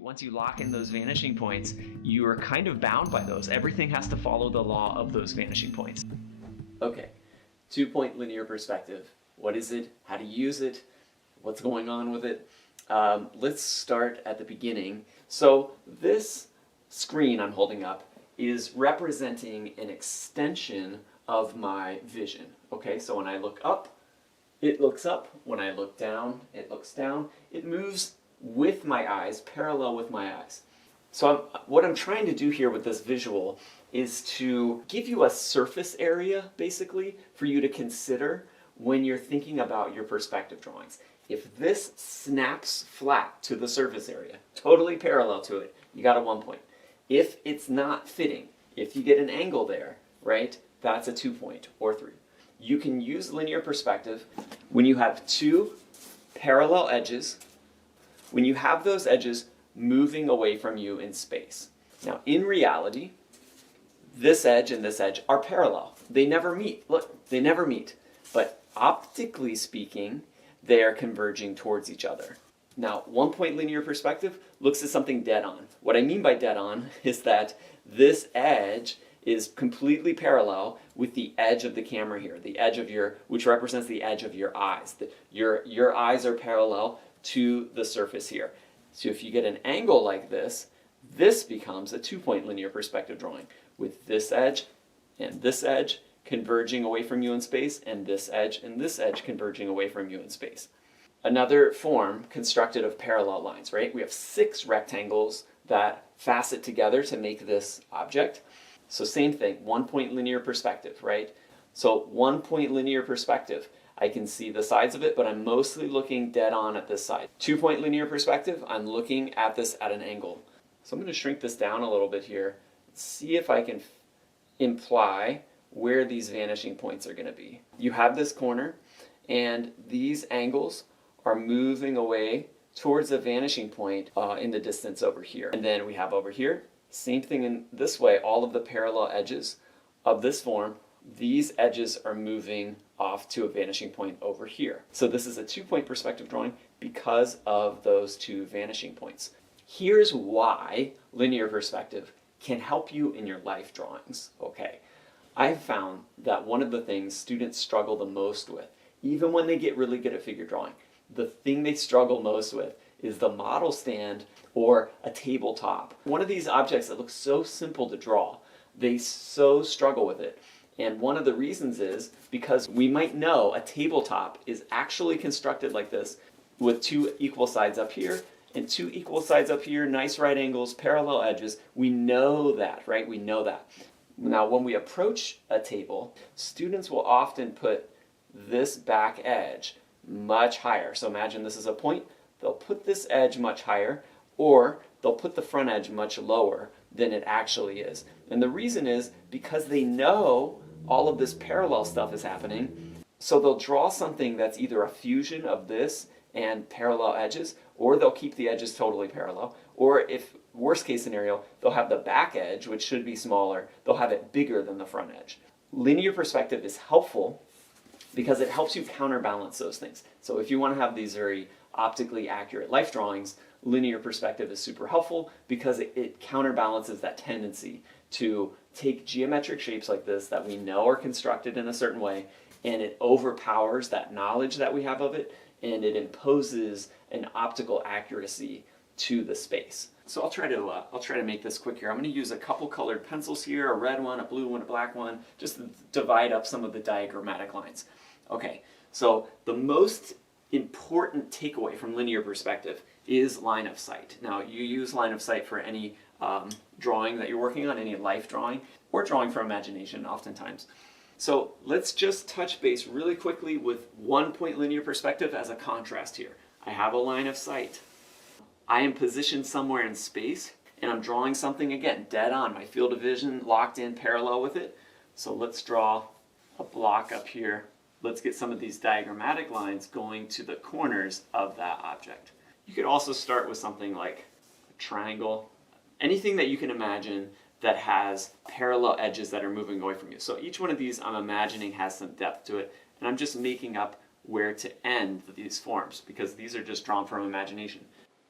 Once you lock in those vanishing points, you are kind of bound by those. Everything has to follow the law of those vanishing points. Okay, two-point linear perspective. What is it? How to use it? What's going on with it? Let's start at the beginning. So this screen I'm holding up is representing an extension of my vision. Okay, so when I look up, it looks up. When I look down, it looks down. It moves with my eyes, parallel with my eyes. So what I'm trying to do here with this visual is to give you a surface area, basically, for you to consider when you're thinking about your perspective drawings. If this snaps flat to the surface area, totally parallel to it, you got a 1 point. If it's not fitting, if you get an angle there, right, that's a 2 point or 3. You can use linear perspective when you have two parallel edges, when you have those edges moving away from you in space. Now, in reality, this edge and this edge are parallel. They never meet. Look, they never meet. But optically speaking, they are converging towards each other. Now, 1 point linear perspective looks at something dead on. What I mean by dead on is that this edge is completely parallel with the edge of the camera here, the edge of which represents the edge of your eyes. Your eyes are parallel to the surface here. So if you get an angle like this, this becomes a 2 point linear perspective drawing with this edge and this edge converging away from you in space, and this edge converging away from you in space. Another form constructed of parallel lines, right? We have 6 rectangles that facet together to make this object. So same thing, 1 point linear perspective, right? So 1 point linear perspective, I can see the sides of it, but I'm mostly looking dead on at this side. 2 point linear perspective, I'm looking at this at an angle. So I'm going to shrink this down a little bit here, see if I can imply where these vanishing points are going to be. You have this corner, and these angles are moving away towards the vanishing point in the distance over here. And then we have over here, same thing in this way, all of the parallel edges of this form, these edges are moving off to a vanishing point over here. So this is a 2 point perspective drawing because of those two vanishing points. Here's why linear perspective can help you in your life drawings, okay? I've found that one of the things students struggle the most with, even when they get really good at figure drawing, the thing they struggle most with is the model stand or a tabletop. One of these objects that looks so simple to draw, they so struggle with it. And one of the reasons is because we might know a tabletop is actually constructed like this with 2 equal sides up here and 2 equal sides up here, nice right angles, parallel edges. We know that, right? We know that. Now, when we approach a table, students will often put this back edge much higher. So imagine this is a point. They'll put this edge much higher, or they'll put the front edge much lower than it actually is. And the reason is because they know all of this parallel stuff is happening, so they'll draw something that's either a fusion of this and parallel edges, or they'll keep the edges totally parallel, or if worst case scenario, they'll have the back edge, which should be smaller, they'll have it bigger than the front edge. Linear perspective is helpful because it helps you counterbalance those things. So if you want to have these very optically accurate life drawings, linear perspective is super helpful because it counterbalances that tendency to take geometric shapes like this that we know are constructed in a certain way, and it overpowers that knowledge that we have of it, and it imposes an optical accuracy to the space. So I'll try to make this quick here. I'm going to use a couple colored pencils here, a red one, a blue one, a black one, just to divide up some of the diagrammatic lines. Okay, so the most important takeaway from linear perspective is line of sight. Now, you use line of sight for any drawing that you're working on, any life drawing, or drawing from imagination oftentimes. So let's just touch base really quickly with 1 point linear perspective as a contrast here. I have a line of sight. I am positioned somewhere in space, and I'm drawing something, again, dead on. My field of vision locked in parallel with it. So let's draw a block up here. Let's get some of these diagrammatic lines going to the corners of that object. You could also start with something like a triangle, anything that you can imagine that has parallel edges that are moving away from you. So each one of these I'm imagining has some depth to it, and I'm just making up where to end these forms because these are just drawn from imagination.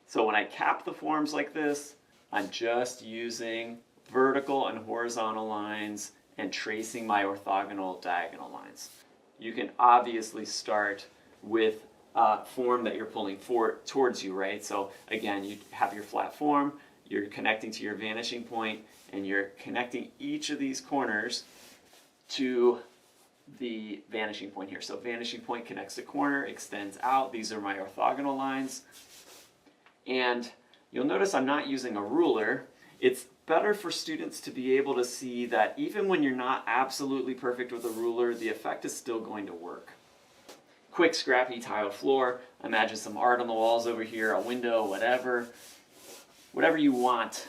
So when I cap the forms like this, I'm just using vertical and horizontal lines and tracing my orthogonal diagonal lines. You can obviously start with a form that you're pulling towards you, right? So again, you have your flat form, you're connecting to your vanishing point, and you're connecting each of these corners to the vanishing point here. So vanishing point connects to corner, extends out. These are my orthogonal lines. And you'll notice I'm not using a ruler. It's better for students to be able to see that even when you're not absolutely perfect with a ruler, the effect is still going to work. Quick, scrappy tiled floor. Imagine some art on the walls over here, a window, whatever you want.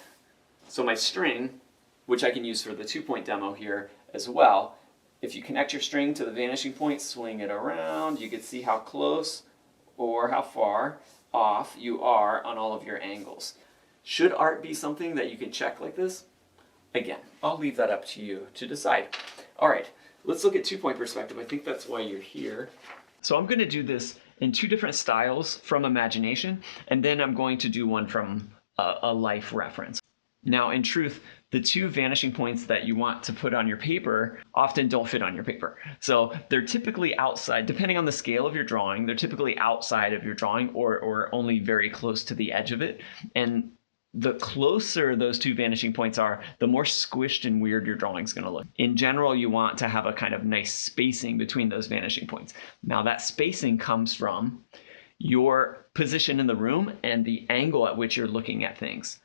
So my string, which I can use for the 2-point demo here as well, if you connect your string to the vanishing point, swing it around, you can see how close or how far off you are on all of your angles. Should art be something that you can check like this? Again, I'll leave that up to you to decide. All right, let's look at 2-point perspective. I think that's why you're here. So I'm going to do this in 2 different styles from imagination, and then I'm going to do one from a life reference. Now, in truth, the 2 vanishing points that you want to put on your paper often don't fit on your paper. So they're typically outside, depending on the scale of your drawing, they're typically outside of your drawing or only very close to the edge of it. And the closer those 2 vanishing points are, the more squished and weird your drawing's going to look. In general, you want to have a kind of nice spacing between those vanishing points. Now, that spacing comes from your position in the room and the angle at which you're looking at things.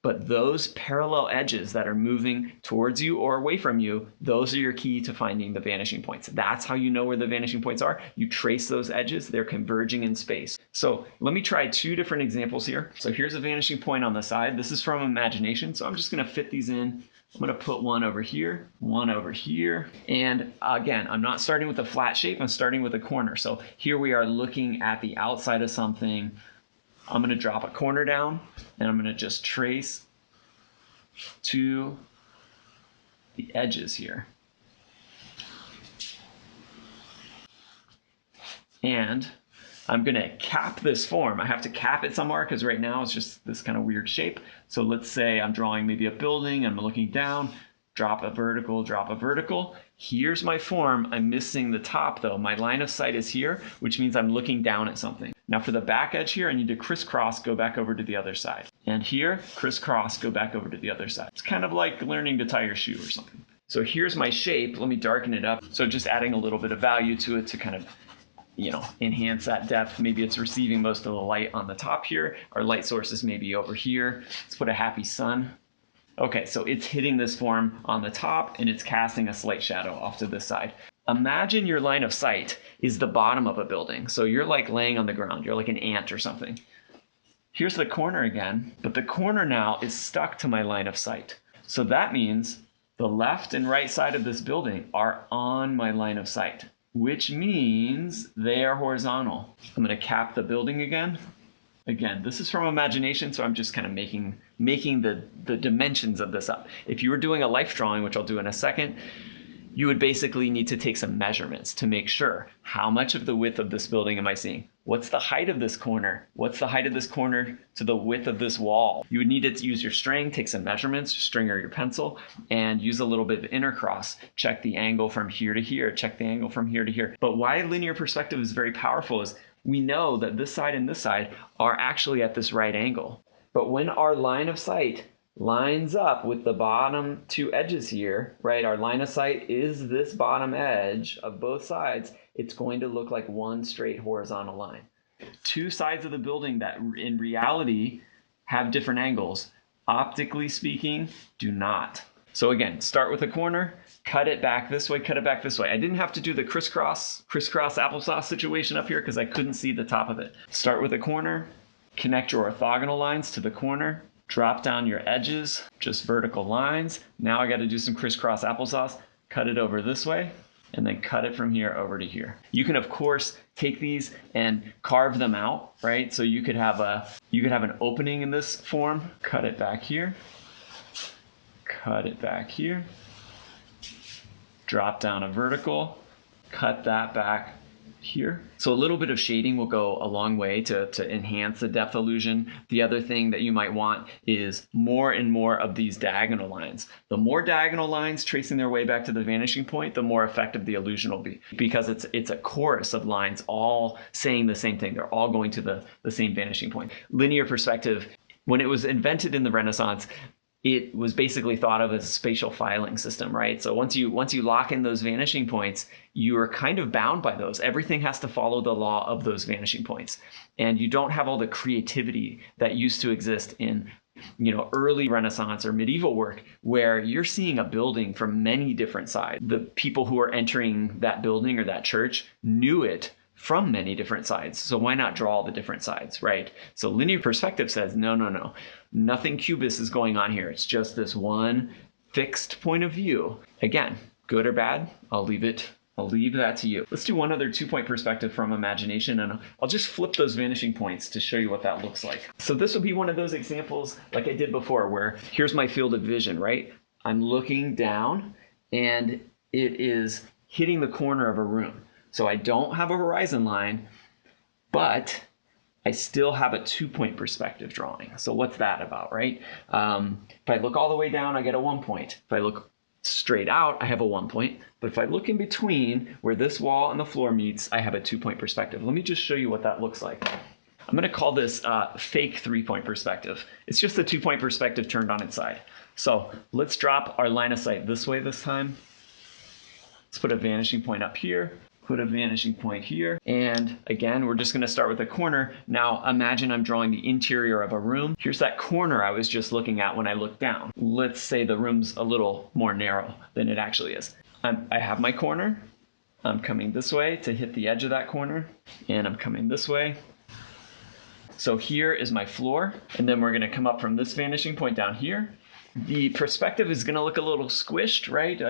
But those parallel edges that are moving towards you or away from you, those are your key to finding the vanishing points. That's how you know where the vanishing points are. You trace those edges, they're converging in space. So let me try 2 different examples here. So here's a vanishing point on the side. This is from imagination, so I'm just going to fit these in. I'm going to put one over here, and again, I'm not starting with a flat shape, I'm starting with a corner. So here we are looking at the outside of something. I'm going to drop a corner down, and I'm going to just trace to the edges here. And I'm going to cap this form. I have to cap it somewhere because right now it's just this kind of weird shape. So let's say I'm drawing maybe a building, I'm looking down, drop a vertical, drop a vertical. Here's my form. I'm missing the top though. My line of sight is here, which means I'm looking down at something. Now for the back edge here, I need to crisscross, go back over to the other side. And here, crisscross, go back over to the other side. It's kind of like learning to tie your shoe or something. So here's my shape. Let me darken it up. So just adding a little bit of value to it to kind of, enhance that depth. Maybe it's receiving most of the light on the top here. Our light source is maybe over here. Let's put a happy sun. Okay, so it's hitting this form on the top and it's casting a slight shadow off to this side. Imagine your line of sight is the bottom of a building. So you're like laying on the ground. You're like an ant or something. Here's the corner again, but the corner now is stuck to my line of sight. So that means the left and right side of this building are on my line of sight, which means they are horizontal. I'm going to cap the building again. Again, this is from imagination, so I'm just kind of making the dimensions of this up. If you were doing a life drawing, which I'll do in a second, you would basically need to take some measurements to make sure how much of the width of this building am I seeing? What's the height of this corner? What's the height of this corner to the width of this wall? You would need to use your string, take some measurements, string or your pencil, and use a little bit of intercross. Check the angle from here to here, check the angle from here to here. But why linear perspective is very powerful is we know that this side and this side are actually at this right angle. But when our line of sight lines up with the bottom 2 edges here, right? Our line of sight is this bottom edge of both sides. It's going to look like one straight horizontal line. 2 sides of the building that in reality have different angles, optically speaking, do not. So again, start with a corner, cut it back this way, cut it back this way. I didn't have to do the crisscross applesauce situation up here because I couldn't see the top of it. Start with a corner, connect your orthogonal lines to the corner, drop down your edges, just vertical lines. Now I got to do some crisscross applesauce, cut it over this way, and then cut it from here over to here. You can of course take these and carve them out, right? So you could have an opening in this form, cut it back here, cut it back here, drop down a vertical, cut that back here. So a little bit of shading will go a long way to enhance the depth illusion. The other thing that you might want is more and more of these diagonal lines. The more diagonal lines tracing their way back to the vanishing point, the more effective the illusion will be, because it's a chorus of lines all saying the same thing. They're all going to the same vanishing point. Linear perspective, when it was invented in the Renaissance, it was basically thought of as a spatial filing system, right? So once you lock in those vanishing points, you are kind of bound by those. Everything has to follow the law of those vanishing points. And you don't have all the creativity that used to exist in early Renaissance or medieval work, where you're seeing a building from many different sides. The people who are entering that building or that church knew it from many different sides. So why not draw all the different sides, right? So linear perspective says, no. Nothing cubist is going on here. It's just this one fixed point of view. Again, good or bad, I'll leave that to you. Let's do one other 2-point perspective from imagination, and I'll just flip those vanishing points to show you what that looks like. So this will be one of those examples like I did before, where here's my field of vision, right? I'm looking down and it is hitting the corner of a room. So I don't have a horizon line, but I still have a 2-point perspective drawing. So what's that about, right? If I look all the way down, I get a 1 point. If I look straight out, I have a 1 point. But if I look in between where this wall and the floor meets, I have a 2-point perspective. Let me just show you what that looks like. I'm going to call this fake 3-point perspective. It's just a 2-point perspective turned on its side. So let's drop our line of sight this way this time. Let's put a vanishing point up here. Put a vanishing point here. And again, we're just going to start with a corner. Now imagine I'm drawing the interior of a room. Here's that corner I was just looking at when I looked down. Let's say the room's a little more narrow than it actually is. I have my corner. I'm coming this way to hit the edge of that corner. And I'm coming this way. So here is my floor. And then we're going to come up from this vanishing point down here. The perspective is going to look a little squished, right?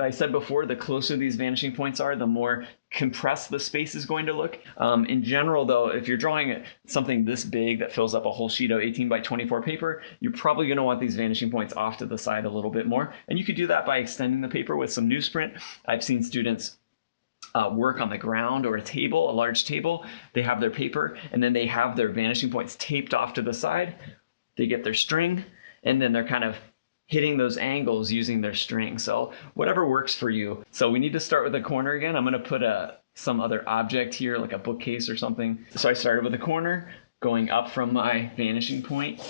I said before, the closer these vanishing points are, the more compressed the space is going to look. In general, though, if you're drawing something this big that fills up a whole sheet of 18 by 24 paper, you're probably going to want these vanishing points off to the side a little bit more. And you could do that by extending the paper with some newsprint. I've seen students work on the ground or a table, a large table. They have their paper, and then they have their vanishing points taped off to the side. They get their string, and then they're kind of hitting those angles using their string. So whatever works for you. So we need to start with a corner again. I'm going to put some other object here, like a bookcase or something. So I started with a corner, going up from my vanishing point.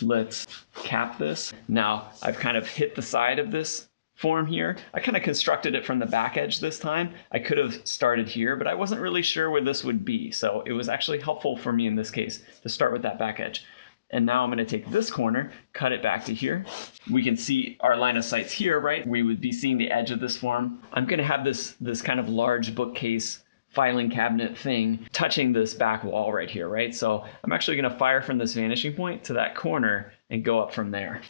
Let's cap this. Now I've kind of hit the side of this form here. I kind of constructed it from the back edge this time. I could have started here, but I wasn't really sure where this would be. So it was actually helpful for me in this case to start with that back edge. And now I'm going to take this corner, cut it back to here. We can see our line of sights here, right? We would be seeing the edge of this form. I'm going to have this kind of large bookcase filing cabinet thing touching this back wall right here, right? So I'm actually going to fire from this vanishing point to that corner and go up from there.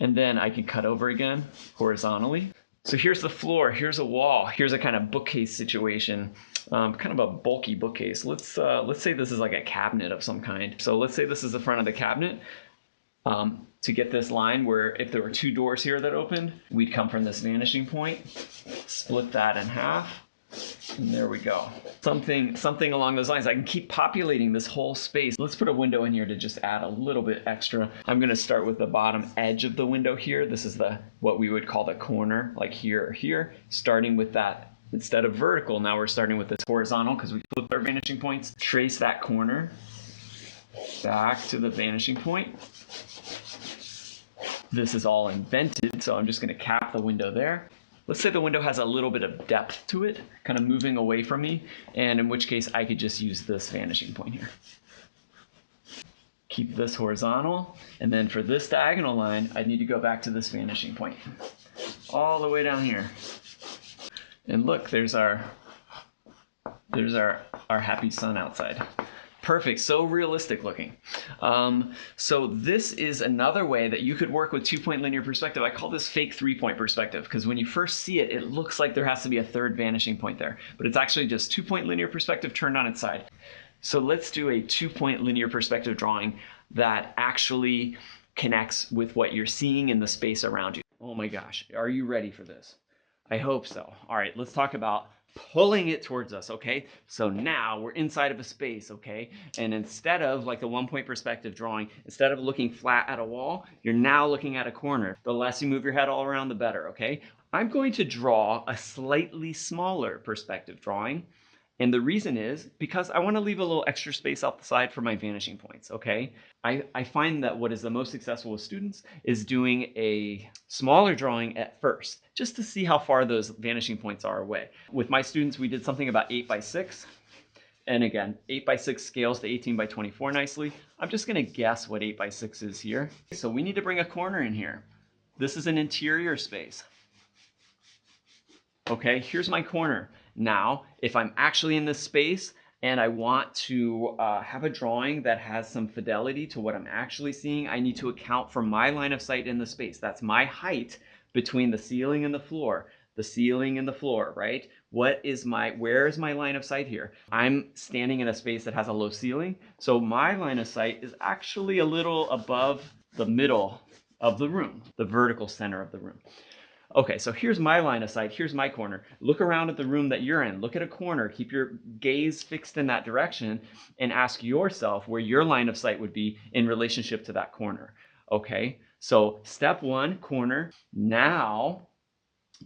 And then I can cut over again horizontally. So here's the floor, here's a wall, here's a kind of bookcase situation. Kind of a bulky bookcase. Let's say this is like a cabinet of some kind. So let's say this is the front of the cabinet. To get this line where if there were 2 doors here that opened, we'd come from this vanishing point, split that in half, and there we go. Something along those lines. I can keep populating this whole space. Let's put a window in here to just add a little bit extra. I'm going to start with the bottom edge of the window here. This is what we would call the corner, like here or here, starting with that. Instead of vertical, now we're starting with this horizontal because we flipped our vanishing points. Trace that corner back to the vanishing point. This is all invented, so I'm just going to cap the window there. Let's say the window has a little bit of depth to it, kind of moving away from me, and in which case I could just use this vanishing point here. Keep this horizontal, and then for this diagonal line, I need to go back to this vanishing point. All the way down here. And look, there's our happy sun outside. Perfect, so realistic looking. So this is another way that you could work with 2-point linear perspective. I call this fake 3-point perspective because when you first see it, it looks like there has to be a third vanishing point there, but it's actually just 2-point linear perspective turned on its side. So let's do a 2-point linear perspective drawing that actually connects with what you're seeing in the space around you. Oh my gosh, are you ready for this? I hope so. All right, let's talk about pulling it towards us, okay? So now we're inside of a space, okay? And instead of like the 1-point perspective drawing, instead of looking flat at a wall, you're now looking at a corner. The less you move your head all around, the better, okay? I'm going to draw a slightly smaller perspective drawing. And the reason is because I want to leave a little extra space off the side for my vanishing points, okay? I find that what is the most successful with students is doing a smaller drawing at first, just to see how far those vanishing points are away. With my students, we did something about 8 by 6. And again, 8 by 6 scales to 18 by 24 nicely. I'm just going to guess what 8 by 6 is here. So we need to bring a corner in here. This is an interior space. Okay, here's my corner. Now, if I'm actually in this space and I want to have a drawing that has some fidelity to what I'm actually seeing, I need to account for my line of sight in the space. That's my height between the ceiling and the floor. The ceiling and the floor, right? Where is my line of sight here? I'm standing in a space that has a low ceiling, so my line of sight is actually a little above the middle of the room, the vertical center of the room. Okay, so here's my line of sight. Here's my corner. Look around at the room that you're in. Look at a corner. Keep your gaze fixed in that direction and ask yourself where your line of sight would be in relationship to that corner. Okay, so step 1, corner. Now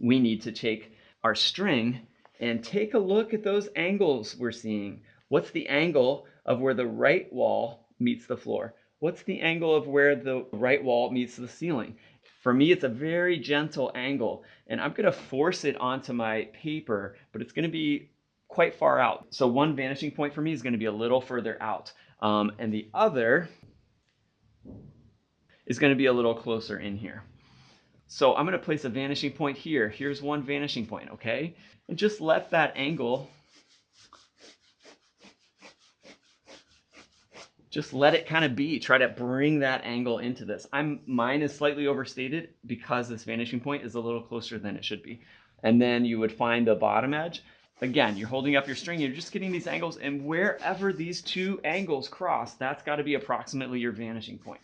we need to take our string and take a look at those angles we're seeing. What's the angle of where the right wall meets the floor? What's the angle of where the right wall meets the ceiling? For me, it's a very gentle angle, and I'm going to force it onto my paper, but it's going to be quite far out. So one vanishing point for me is going to be a little further out, and the other is going to be a little closer in here. So I'm going to place a vanishing point here. Here's one vanishing point, okay? And just let that angle, just let it kind of be. Try to bring that angle into this. Mine is slightly overstated because this vanishing point is a little closer than it should be. And then you would find the bottom edge. Again, you're holding up your string, you're just getting these angles, and wherever these two angles cross, that's got to be approximately your vanishing point.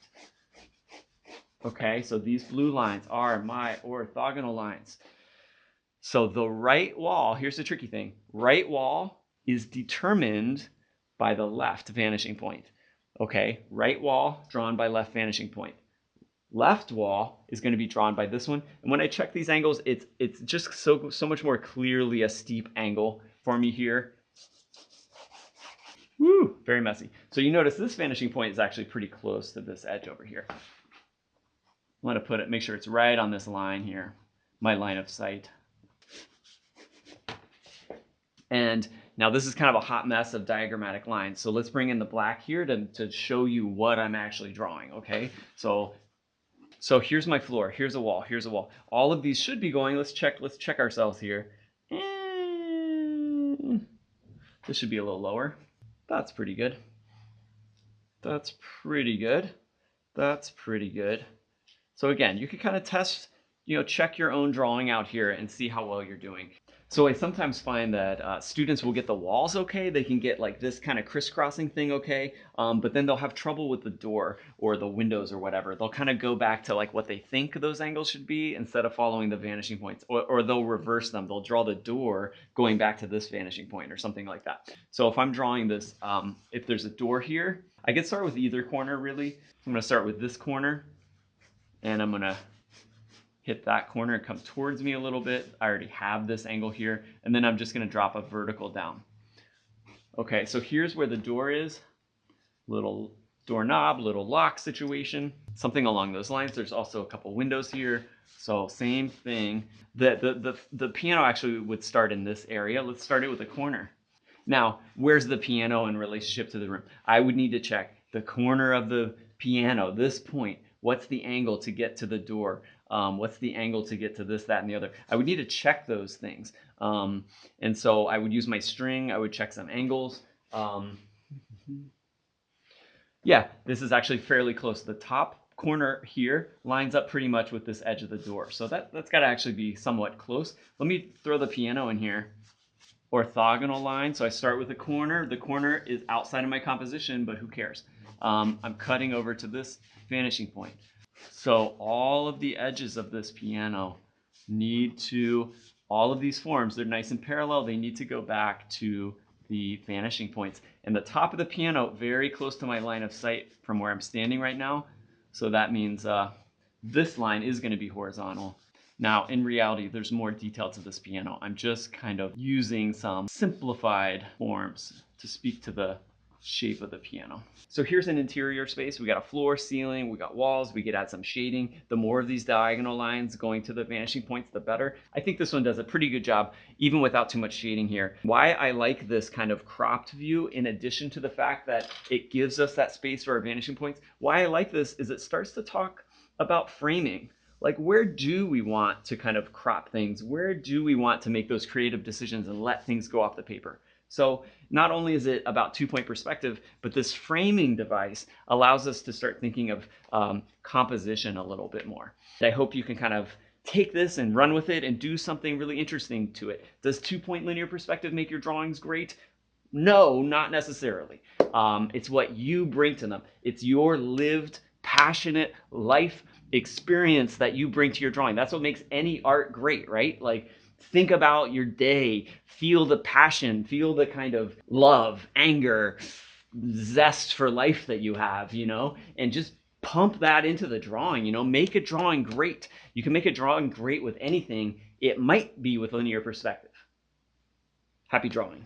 Okay, so these blue lines are my orthogonal lines. So the right wall, here's the tricky thing. Right wall is determined by the left vanishing point. Okay, right wall drawn by left vanishing point. Left wall is going to be drawn by this one. And when I check these angles, it's just so much more clearly a steep angle for me here. Woo, very messy. So you notice this vanishing point is actually pretty close to this edge over here. I'm going to put it, make sure it's right on this line here, my line of sight. And now this is kind of a hot mess of diagrammatic lines. So let's bring in the black here to show you what I'm actually drawing, okay? So here's my floor, here's a wall, here's a wall. All of these should be going, let's check ourselves here. This should be a little lower. That's pretty good. That's pretty good. That's pretty good. So again, you can kind of test, check your own drawing out here and see how well you're doing. So I sometimes find that students will get the walls okay. They can get like this kind of crisscrossing thing okay, but then they'll have trouble with the door or the windows or whatever. They'll kind of go back to like what they think those angles should be instead of following the vanishing points, or they'll reverse them. They'll draw the door going back to this vanishing point or something like that. So if I'm drawing this, if there's a door here, I could start with either corner really. I'm going to start with this corner, and I'm going to hit that corner and come towards me a little bit. I already have this angle here, and then I'm just going to drop a vertical down. Okay, so here's where the door is. Little doorknob, little lock situation, something along those lines. There's also a couple windows here, so same thing. The piano actually would start in this area. Let's start it with a corner. Now, where's the piano in relationship to the room? I would need to check the corner of the piano, this point. What's the angle to get to the door? What's the angle to get to this, that, and the other? I would need to check those things. And so I would use my string. I would check some angles. Yeah, this is actually fairly close. The top corner here lines up pretty much with this edge of the door. So that's got to actually be somewhat close. Let me throw the piano in here. Orthogonal line. So I start with the corner. The corner is outside of my composition, but who cares? I'm cutting over to this vanishing point. So all of the edges of this piano need to all of these forms, they're nice and parallel. They need to go back to the vanishing points. And the top of the piano, very close to my line of sight from where I'm standing right now. So that means this line is going to be horizontal. Now, in reality, there's more detail to this piano. I'm just kind of using some simplified forms to speak to the shape of the piano. So here's an interior space. We got a floor, ceiling, we got walls, we could add some shading. The more of these diagonal lines going to the vanishing points, the better. I think this one does a pretty good job, even without too much shading here. Why I like this kind of cropped view, in addition to the fact that it gives us that space for our vanishing points, why I like this is it starts to talk about framing. Like, where do we want to kind of crop things? Where do we want to make those creative decisions and let things go off the paper? So not only is it about 2-point perspective, but this framing device allows us to start thinking of composition a little bit more. I hope you can kind of take this and run with it and do something really interesting to it. Does 2-point linear perspective make your drawings great? No, not necessarily. It's what you bring to them. It's your lived, passionate life experience that you bring to your drawing. That's what makes any art great, right? Like, think about your day, feel the passion, feel the kind of love, anger, zest for life that you have, and just pump that into the drawing, make a drawing great. You can make a drawing great with anything. It might be with linear perspective. Happy drawing.